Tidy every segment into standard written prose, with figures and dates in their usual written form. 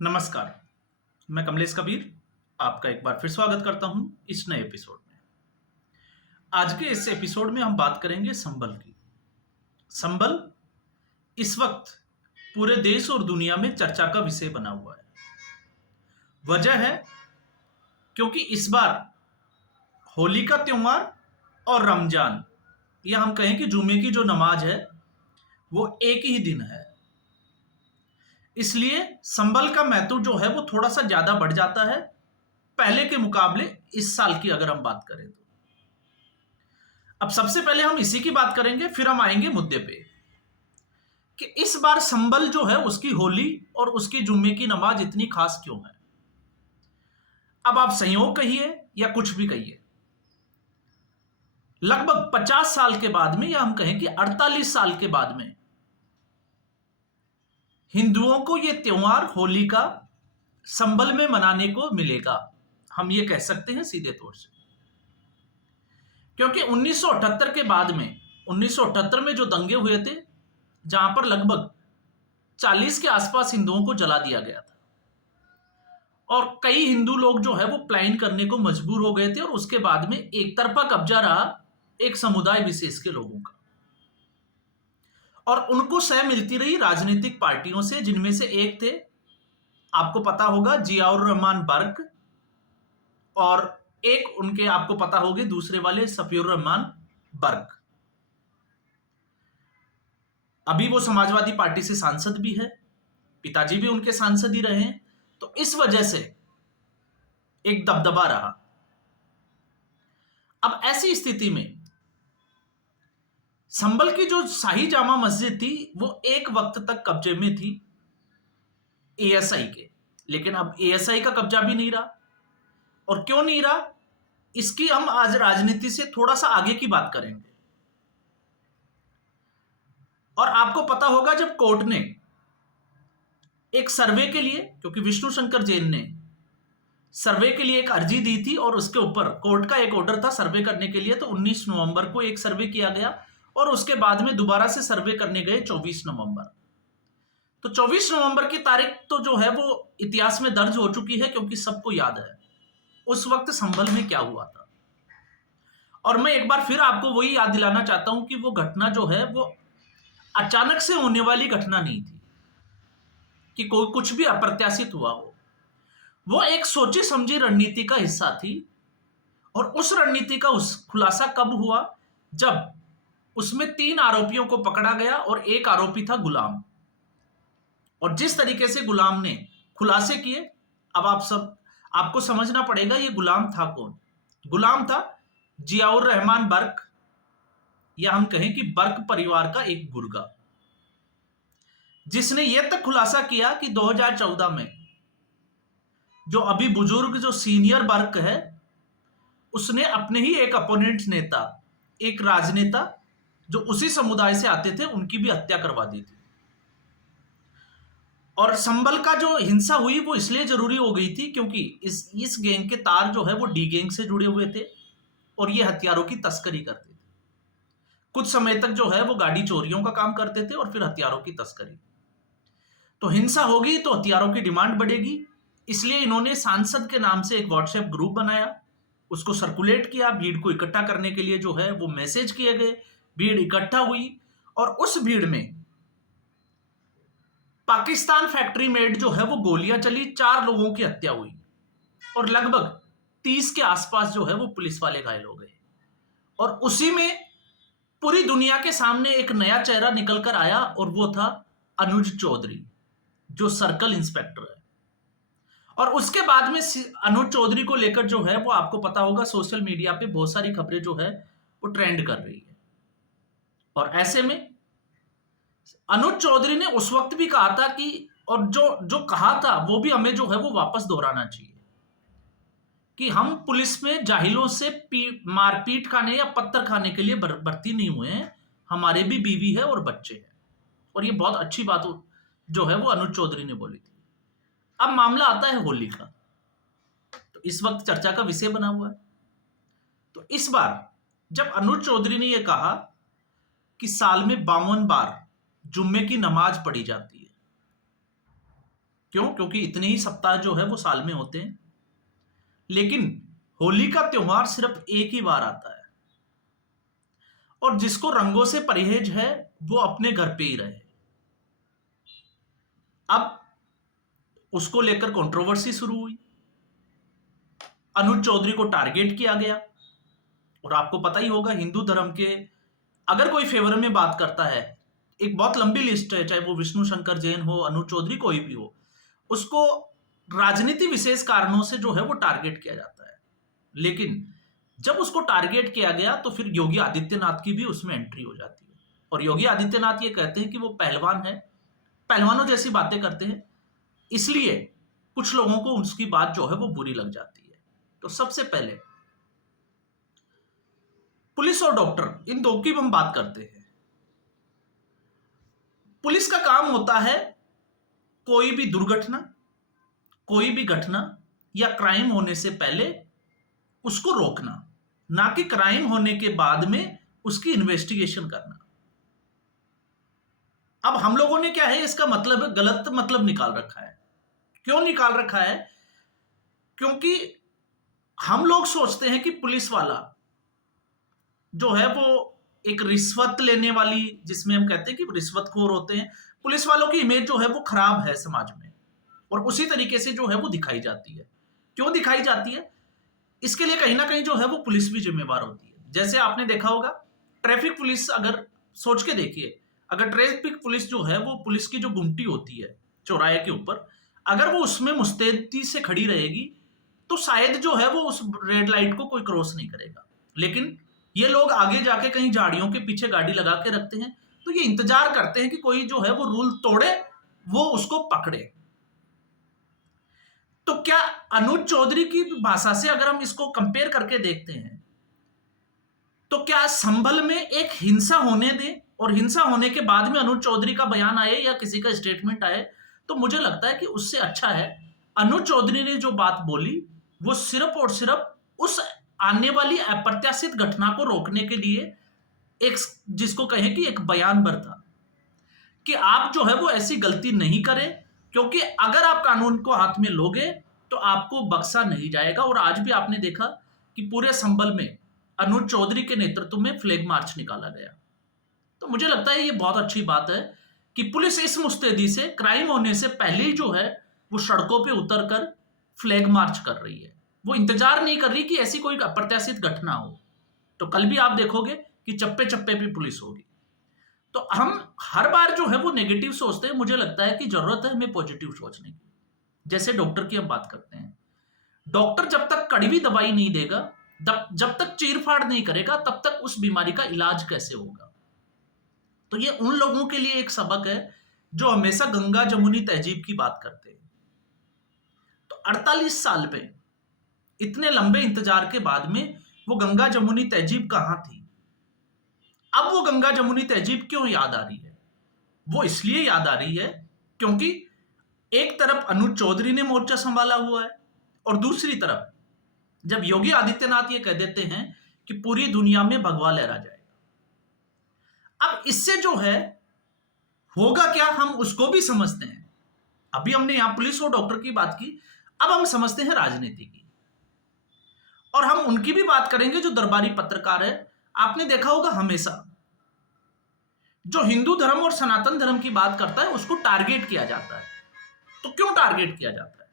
नमस्कार, मैं कमलेश कबीर आपका एक बार फिर स्वागत करता हूं इस नए एपिसोड में। आज के इस एपिसोड में हम बात करेंगे संबल की। संबल इस वक्त पूरे देश और दुनिया में चर्चा का विषय बना हुआ है। वजह है क्योंकि इस बार होली का त्योहार और रमजान या हम कहें कि जुमे की जो नमाज है वो एक ही दिन है। इसलिए संबल का महत्व जो है वो थोड़ा सा ज्यादा बढ़ जाता है पहले के मुकाबले इस साल की अगर हम बात करें तो। अब सबसे पहले हम इसी की बात करेंगे, फिर हम आएंगे मुद्दे पे कि इस बार संबल जो है उसकी होली और उसकी जुम्मे की नमाज इतनी खास क्यों है। अब आप संयोग कहिए या कुछ भी कहिए, लगभग 50 साल के बाद में या हम कहें कि 48 साल के बाद में हिंदुओं को यह त्योहार होली का संबल में मनाने को मिलेगा। हम ये कह सकते हैं सीधे तौर से, क्योंकि 1978 के बाद में 1978 में जो दंगे हुए थे जहां पर लगभग 40 के आसपास हिंदुओं को जला दिया गया था और कई हिंदू लोग जो है वो प्लान करने को मजबूर हो गए थे और उसके बाद में एक तरफा कब्जा रहा एक समुदाय विशेष के लोगों का और उनको सह मिलती रही राजनीतिक पार्टियों से, जिनमें से एक थे, आपको पता होगा, जियाउर रहमान बर्क, और एक उनके आपको पता होगी दूसरे वाले सफीउर रहमान बर्क। अभी वो समाजवादी पार्टी से सांसद भी है, पिताजी भी उनके सांसद ही रहे हैं, तो इस वजह से एक दबदबा रहा। अब ऐसी स्थिति में संबल की जो शाही जामा मस्जिद थी वो एक वक्त तक कब्जे में थी एएसआई के, लेकिन अब एएसआई का कब्जा भी नहीं रहा। और क्यों नहीं रहा, इसकी हम आज राजनीति से थोड़ा सा आगे की बात करेंगे। और आपको पता होगा जब कोर्ट ने एक सर्वे के लिए, क्योंकि विष्णु शंकर जैन ने सर्वे के लिए एक अर्जी दी थी और उसके ऊपर कोर्ट का एक ऑर्डर था सर्वे करने के लिए, तो 19 नवंबर को एक सर्वे किया गया और उसके बाद में दोबारा से सर्वे करने गए 24 नवंबर। तो 24 नवंबर की तारीख तो जो है वो इतिहास में दर्ज हो चुकी है, क्योंकि सबको याद है उस वक्त संभल में क्या हुआ था। और मैं एक बार फिर आपको वही याद दिलाना चाहता हूं कि वो घटना जो है वो अचानक से होने वाली घटना नहीं थी कि कोई कुछ भी अप्रत्याशित हुआ हो। वो एक सोची समझी रणनीति का हिस्सा थी और उस रणनीति का उस खुलासा कब हुआ, जब उसमें 3 आरोपियों को पकड़ा गया और एक आरोपी था गुलाम। और जिस तरीके से गुलाम ने खुलासे किए, अब आपको समझना पड़ेगा ये गुलाम था कौन। गुलाम था जियाउर रहमान बर्क, या हम कहें कि बर्क परिवार का एक गुर्गा, जिसने यह तक खुलासा किया कि 2014 में जो अभी बुजुर्ग जो सीनियर बर्क है उसने अपने ही एक अपोनेंट नेता, एक राजनेता जो उसी समुदाय से आते थे, उनकी भी हत्या करवा दी थी। और संबल का जो हिंसा हुई वो इसलिए जरूरी हो गई थी क्योंकि इस गैंग के तार जो है वो डी गैंग से जुड़े हुए थे और ये हथियारों की तस्करी करते थे। कुछ समय तक जो है वो गाड़ी चोरियों का काम करते थे और फिर हथियारों की तस्करी। तो हिंसा होगी तो हथियारों की डिमांड बढ़ेगी, इसलिए इन्होंने सांसद के नाम से एक व्हाट्सएप ग्रुप बनाया, उसको सर्कुलेट किया, भीड़ को इकट्ठा करने के लिए जो है वो मैसेज किए गए, भीड़ इकट्ठा हुई और उस भीड़ में पाकिस्तान फैक्ट्री मेड जो है वो गोलियां चली, 4 लोगों की हत्या हुई और लगभग 30 के आसपास जो है वो पुलिस वाले घायल हो गए। और उसी में पूरी दुनिया के सामने एक नया चेहरा निकल कर आया और वो था अनुज चौधरी, जो सर्कल इंस्पेक्टर है। और उसके बाद में अनुज चौधरी को लेकर जो है वो आपको पता होगा सोशल मीडिया पे बहुत सारी खबरें जो है वो ट्रेंड कर रही है। और ऐसे में अनुज चौधरी ने उस वक्त भी कहा था कि, और जो जो कहा था वो भी हमें जो है वो वापस दोहराना चाहिए, कि हम पुलिस में जाहिलों से मारपीट खाने या पत्थर खाने के लिए भर्ती नहीं हुए हैं, हमारे भी बीवी है और बच्चे हैं। और ये बहुत अच्छी बात जो है वो अनुज चौधरी ने बोली थी। अब मामला आता है होली का, तो इस वक्त चर्चा का विषय बना हुआ है। तो इस बार जब अनुज चौधरी ने यह कहा कि साल में 52 बार जुम्मे की नमाज पढ़ी जाती है, क्यों? क्योंकि इतने ही सप्ताह जो है वो साल में होते हैं, लेकिन होली का त्योहार सिर्फ एक ही बार आता है, और जिसको रंगों से परहेज है वो अपने घर पे ही रहे। अब उसको लेकर कंट्रोवर्सी शुरू हुई, अनुज चौधरी को टारगेट किया गया। और आपको पता ही होगा, हिंदू धर्म के अगर कोई फेवर में बात करता है, एक बहुत लंबी लिस्ट है, चाहे वो विष्णु शंकर जैन हो, अनुज चौधरी, कोई भी हो, उसको राजनीति विशेष कारणों से जो है वो टारगेट किया जाता है। लेकिन जब उसको टारगेट किया गया तो फिर योगी आदित्यनाथ की भी उसमें एंट्री हो जाती है, और योगी आदित्यनाथ ये कहते हैं कि वो पहलवान है, पहलवानों जैसी बातें करते हैं, इसलिए कुछ लोगों को उसकी बात जो है वो बुरी लग जाती है। तो सबसे पहले पुलिस और डॉक्टर, इन दो की हम बात करते हैं। पुलिस का काम होता है कोई भी दुर्घटना, कोई भी घटना या क्राइम होने से पहले उसको रोकना, ना कि क्राइम होने के बाद में उसकी इन्वेस्टिगेशन करना। अब हम लोगों ने क्या है, इसका मतलब गलत मतलब निकाल रखा है। क्यों निकाल रखा है? क्योंकि हम लोग सोचते हैं कि पुलिस वाला जो है वो एक रिश्वत लेने वाली, जिसमें हम कहते हैं कि रिश्वतखोर होते हैं, पुलिस वालों की इमेज जो है वो खराब है समाज में, और उसी तरीके से जो है वो दिखाई जाती है। क्यों दिखाई जाती है? इसके लिए कहीं ना कहीं जो है वो पुलिस भी जिम्मेवार होती है। जैसे आपने देखा होगा, ट्रैफिक पुलिस, अगर सोच के देखिए, अगर ट्रैफिक पुलिस जो है वो पुलिस की जो गुमटी होती है चौराहे के ऊपर, अगर वो उसमें मुस्तैदी से खड़ी रहेगी तो शायद जो है वो उस रेड लाइट को कोई क्रॉस नहीं करेगा। लेकिन ये लोग आगे जाके कहीं झाड़ियों के पीछे गाड़ी लगा के रखते हैं, तो ये इंतजार करते हैं कि कोई जो है वो रूल तोड़े, वो उसको पकड़े। तो क्या अनुज चौधरी की भाषा से अगर हम इसको कंपेयर करके देखते हैं, तो क्या संभल में एक हिंसा होने दें, और हिंसा होने के बाद में अनुज चौधरी का बयान आए या किसी का स्टेटमेंट आए, तो मुझे लगता है कि उससे अच्छा है अनुज चौधरी ने जो बात बोली वो सिर्फ और सिर्फ उस आने वाली अप्रत्याशित घटना को रोकने के लिए एक, जिसको कहें कि एक बयान भर था, कि आप जो है वो ऐसी गलती नहीं करें, क्योंकि अगर आप कानून को हाथ में लोगे तो आपको बख्शा नहीं जाएगा। और आज भी आपने देखा कि पूरे संभल में अनुज चौधरी के नेतृत्व में फ्लैग मार्च निकाला गया। तो मुझे लगता है ये बहुत अच्छी बात है कि पुलिस इस मुस्तैदी से क्राइम होने से पहले ही जो है वो सड़कों पे उतरकर फ्लैग मार्च कर रही है। वो इंतजार नहीं कर रही कि ऐसी कोई अप्रत्याशित घटना हो। तो कल भी आप देखोगे कि चप्पे चप्पे पे पुलिस होगी। तो हम हर बार जो है वो नेगेटिव सोचते हैं, मुझे लगता है कि जरूरत है हमें पॉजिटिव सोचने की। जैसे डॉक्टर की हम बात करते हैं, डॉक्टर जब तक कड़वी दवाई नहीं देगा, जब तक चीरफाड़ नहीं करेगा, तब तक उस बीमारी का इलाज कैसे होगा। तो ये उन लोगों के लिए एक सबक है जो हमेशा गंगा जमुनी तहजीब की बात करते हैं। तो 48 साल में इतने लंबे इंतजार के बाद में वो गंगा जमुनी तहजीब कहां थी? अब वो गंगा जमुनी तहजीब क्यों याद आ रही है? वो इसलिए याद आ रही है क्योंकि एक तरफ अनुज चौधरी ने मोर्चा संभाला हुआ है, और दूसरी तरफ जब योगी आदित्यनाथ ये कह देते हैं कि पूरी दुनिया में भगवा लहरा जाएगा, अब इससे जो है होगा क्या, हम उसको भी समझते हैं। अभी हमने यहां पुलिस और डॉक्टर की बात की, अब हम समझते हैं राजनीति की, और हम उनकी भी बात करेंगे जो दरबारी पत्रकार है। आपने देखा होगा, हमेशा जो हिंदू धर्म और सनातन धर्म की बात करता है उसको टारगेट किया जाता है। तो क्यों टारगेट किया जाता है?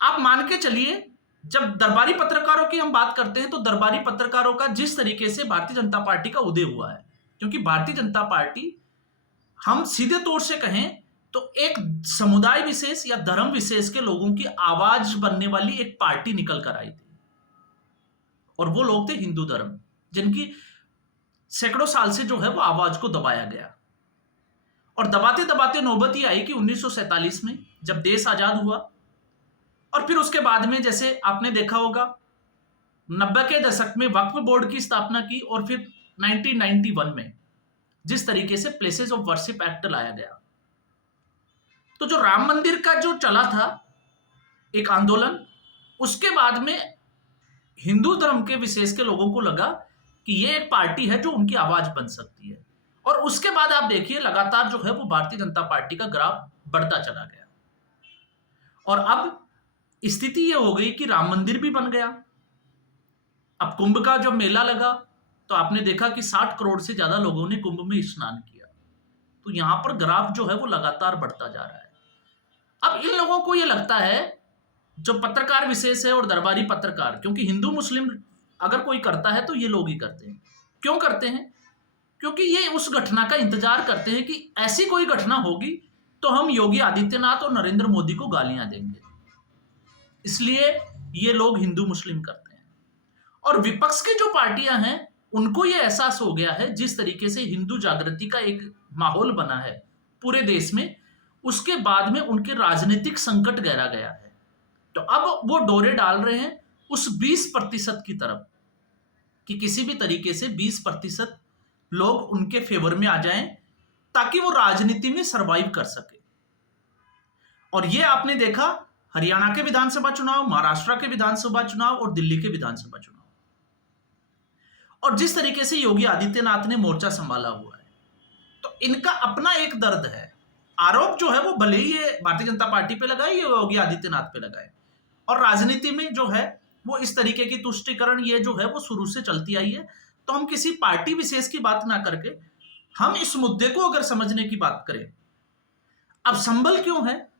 आप मान के चलिए, जब दरबारी पत्रकारों की हम बात करते हैं तो दरबारी पत्रकारों का जिस तरीके से भारतीय जनता पार्टी का उदय हुआ है, क्योंकि भारतीय जनता पार्टी, हम सीधे तौर से कहें तो एक समुदाय विशेष या धर्म विशेष के लोगों की आवाज बनने वाली एक पार्टी निकल कर आई थी, और वो लोग थे हिंदू धर्म, जिनकी सैकड़ों साल से जो है वो आवाज को दबाया गया। और दबाते दबाते नौबत ही आई कि 1947 में जब देश आजाद हुआ, और फिर उसके बाद में जैसे आपने देखा होगा 90 के दशक में वक्फ बोर्ड की स्थापना की, और फिर 1991 में जिस तरीके से प्लेसेस ऑफ वर्शिप एक्ट लाया गया। तो जो राम मंदिर का जो चला था एक आंदोलन, उसके बाद में हिंदू धर्म के विशेष के लोगों को लगा कि ये एक पार्टी है जो उनकी आवाज बन सकती है, और उसके बाद आप देखिए लगातार जो है वो भारतीय जनता पार्टी का ग्राफ बढ़ता चला गया। और अब स्थिति ये हो गई कि राम मंदिर भी बन गया। अब कुंभ का जब मेला लगा तो आपने देखा कि 60 करोड़ से ज्यादा लोगों ने कुंभ में स्नान किया। तो यहां पर ग्राफ जो है वो लगातार बढ़ता जा रहा है। अब इन लोगों को ये लगता है, जो पत्रकार विशेष है और दरबारी पत्रकार, क्योंकि हिंदू मुस्लिम अगर कोई करता है तो ये लोग ही करते हैं। क्यों करते हैं? क्योंकि ये उस घटना का इंतजार करते हैं कि ऐसी कोई घटना होगी तो हम योगी आदित्यनाथ और नरेंद्र मोदी को गालियां देंगे। इसलिए ये लोग हिंदू मुस्लिम करते हैं। और विपक्ष की जो पार्टियां हैं उनको ये एहसास हो गया है, जिस तरीके से हिंदू जागृति का एक माहौल बना है पूरे देश में, उसके बाद में उनके राजनीतिक संकट गहरा गया है। तो अब वो डोरे डाल रहे हैं उस 20% की तरफ कि किसी भी तरीके से 20% लोग उनके फेवर में आ जाएं ताकि वो राजनीति में सरवाइव कर सके। और ये आपने देखा हरियाणा के विधानसभा चुनाव, महाराष्ट्र के विधानसभा चुनाव और दिल्ली के विधानसभा चुनाव। और जिस तरीके से योगी आदित्यनाथ ने मोर्चा संभाला हुआ है, तो इनका अपना एक दर्द है। आरोप जो है वो भले ही ये भारतीय जनता पार्टी पे लगाए या योगी आदित्यनाथ पे लगाए, और राजनीति में जो है वो इस तरीके की तुष्टीकरण ये जो है वो शुरू से चलती आई है। तो हम किसी पार्टी विशेष की बात ना करके हम इस मुद्दे को अगर समझने की बात करें, अब संबल क्यों है?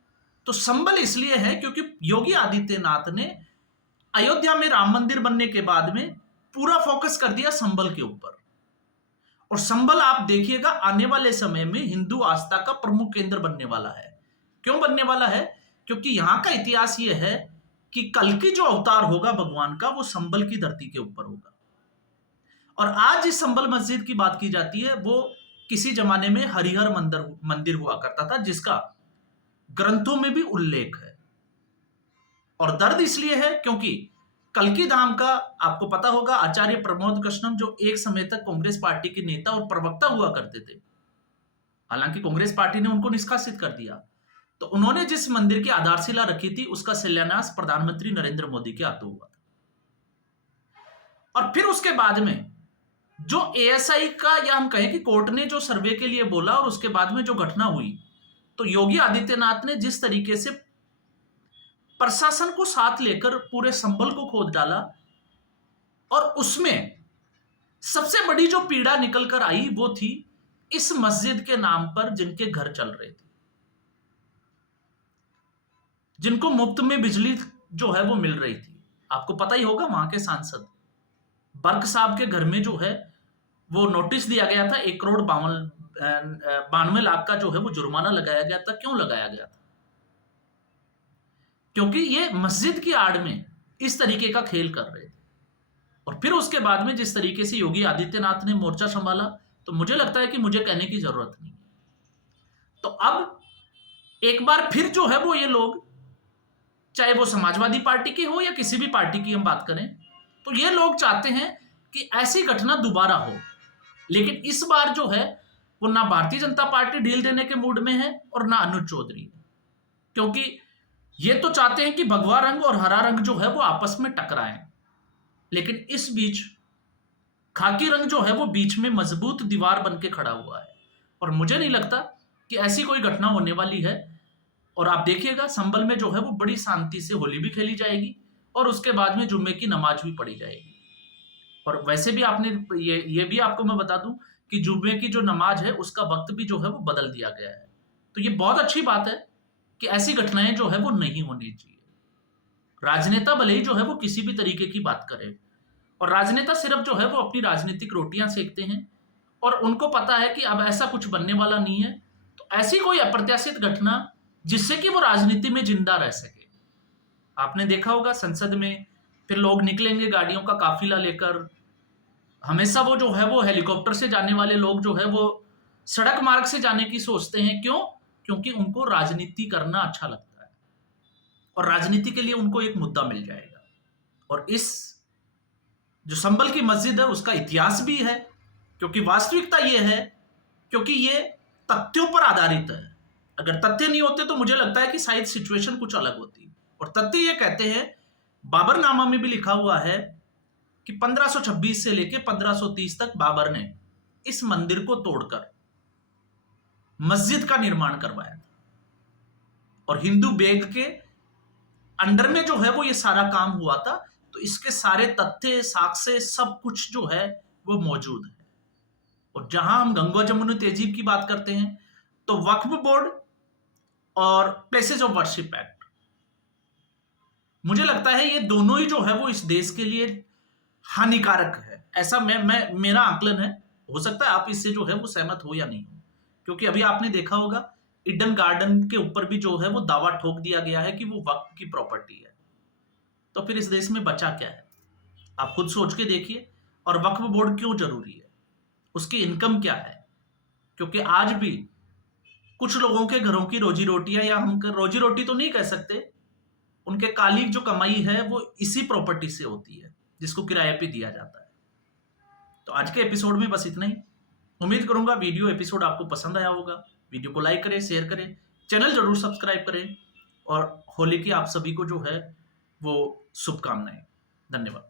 तो संबल इसलिए है क्योंकि योगी आदित्यनाथ ने अयोध्या में राम मंदिर बनने के बाद में पूरा फोकस कर दिया संबल के ऊपर। और संबल आप देखिएगा आने वाले समय में हिंदू आस्था का प्रमुख केंद्र बनने वाला है। क्यों बनने वाला है? क्योंकि यहां का इतिहास यह है कि कल की जो अवतार होगा भगवान का वो संबल की धरती के ऊपर होगा। और आज इस संबल मस्जिद की बात की जाती है, वो किसी जमाने में हरिहर मंदिर हुआ करता था, जिसका ग्रंथों में भी उल्लेख है। और दर्द इसलिए है क्योंकि कल्की धाम का आपको पता होगा, आचार्य प्रमोद कृष्णम जो एक समय तक कांग्रेस पार्टी के नेता और प्रवक्ता हुआ करते थे, हालांकि कांग्रेस पार्टी ने उनको निष्कासित कर दिया, तो उन्होंने जिस मंदिर की आधारशिला रखी थी उसका शिलान्यास प्रधानमंत्री नरेंद्र मोदी के हाथों हुआ था। और फिर उसके बाद में जो एएसआई का, या हम कहें कि कोर्ट ने जो सर्वे के लिए बोला और उसके बाद में जो घटना हुई, तो योगी आदित्यनाथ ने जिस तरीके से प्रशासन को साथ लेकर पूरे संबल को खोद डाला, और उसमें सबसे बड़ी जो पीड़ा निकल कर आई वो थी इस मस्जिद के नाम पर जिनके घर चल रहे थे, जिनको मुफ्त में बिजली जो है वो मिल रही थी। आपको पता ही होगा वहां के सांसद बर्क साहब के घर में जो है वो नोटिस दिया गया था, 1,92,92,00,000 का जो है वो जुर्माना लगाया गया था। क्यों लगाया गया था? क्योंकि ये मस्जिद की आड़ में इस तरीके का खेल कर रहे थे। और फिर उसके बाद में जिस तरीके से योगी आदित्यनाथ ने मोर्चा संभाला, तो मुझे लगता है कि मुझे कहने की जरूरत नहीं। तो अब एक बार फिर जो है वो ये लोग, चाहे वो समाजवादी पार्टी की हो या किसी भी पार्टी की हम बात करें, तो ये लोग चाहते हैं कि ऐसी घटना दोबारा हो। लेकिन इस बार जो है वो ना भारतीय जनता पार्टी ढील देने के मूड में है और ना अनुज चौधरी, क्योंकि ये तो चाहते हैं कि भगवा रंग और हरा रंग जो है वो आपस में टकराएं। लेकिन इस बीच खाकी रंग जो है वो बीच में मजबूत दीवार बन के खड़ा हुआ है, और मुझे नहीं लगता कि ऐसी कोई घटना होने वाली है। और आप देखिएगा संबल में जो है वो बड़ी शांति से होली भी खेली जाएगी और उसके बाद में जुम्मे की नमाज भी पढ़ी जाएगी। और वैसे भी आपने ये भी आपको मैं बता दूं कि जुम्मे की जो नमाज है उसका वक्त भी जो है वो बदल दिया गया है। तो ये बहुत अच्छी बात है कि ऐसी घटनाएं जो है वो नहीं होनी चाहिए। राजनेता भले ही जो है वो किसी भी तरीके की बात करे, और राजनेता सिर्फ जो है वो अपनी राजनीतिक रोटियां सेकते हैं, और उनको पता है कि अब ऐसा कुछ बनने वाला नहीं है, तो ऐसी कोई अप्रत्याशित घटना जिससे कि वो राजनीति में जिंदा रह सके। आपने देखा होगा संसद में फिर लोग निकलेंगे गाड़ियों का काफिला लेकर, हमेशा वो जो है वो हेलीकॉप्टर से जाने वाले लोग जो है वो सड़क मार्ग से जाने की सोचते हैं। क्यों? क्योंकि उनको राजनीति करना अच्छा लगता है और राजनीति के लिए उनको एक मुद्दा मिल जाएगा। और इस जो संबल की मस्जिद है उसका इतिहास भी है, क्योंकि वास्तविकता यह है, क्योंकि ये तथ्यों पर आधारित है। अगर तथ्य नहीं होते तो मुझे लगता है कि शायद सिचुएशन कुछ अलग होती। और तथ्य ये कहते हैं, बाबरनामा में भी लिखा हुआ है कि 1526 से लेकर 1530 तक बाबर ने इस मंदिर को तोड़कर मस्जिद का निर्माण करवाया था। और हिंदू बेग के अंडर में जो है वो ये सारा काम हुआ था। तो इसके सारे तथ्य साक्ष्य सब कुछ जो है वो मौजूद है। और जहां हम गंगवा जमुना तहजीब की बात करते हैं तो वक्फ बोर्ड और प्लेसेस ऑफ वर्शिप एक्ट, मुझे लगता है ये दोनों ही जो है वो इस देश के लिए हानिकारक है। ऐसा मेरा आकलन है। हो सकता है आप इससे जो है वो सहमत हो या नहीं हो, क्योंकि अभी आपने देखा होगा ईडन गार्डन के ऊपर भी जो है वो दावा ठोक दिया गया है कि वो वक्फ की प्रॉपर्टी है। तो फिर इस देश में बचा क्या है? आप खुद सोच के देखिए। और वक्फ बोर्ड क्यों जरूरी है? उसकी इनकम क्या है? क्योंकि आज भी कुछ लोगों के घरों की रोजी रोटियां, या हम रोजी रोटी तो नहीं कह सकते, उनके कालिक जो कमाई है वो इसी प्रॉपर्टी से होती है जिसको किराए पे दिया जाता है। तो आज के एपिसोड में बस इतना ही। उम्मीद करूंगा वीडियो एपिसोड आपको पसंद आया होगा। वीडियो को लाइक करें, शेयर करें, चैनल जरूर सब्सक्राइब करें, और होली की आप सभी को जो है वो शुभकामनाएं। धन्यवाद।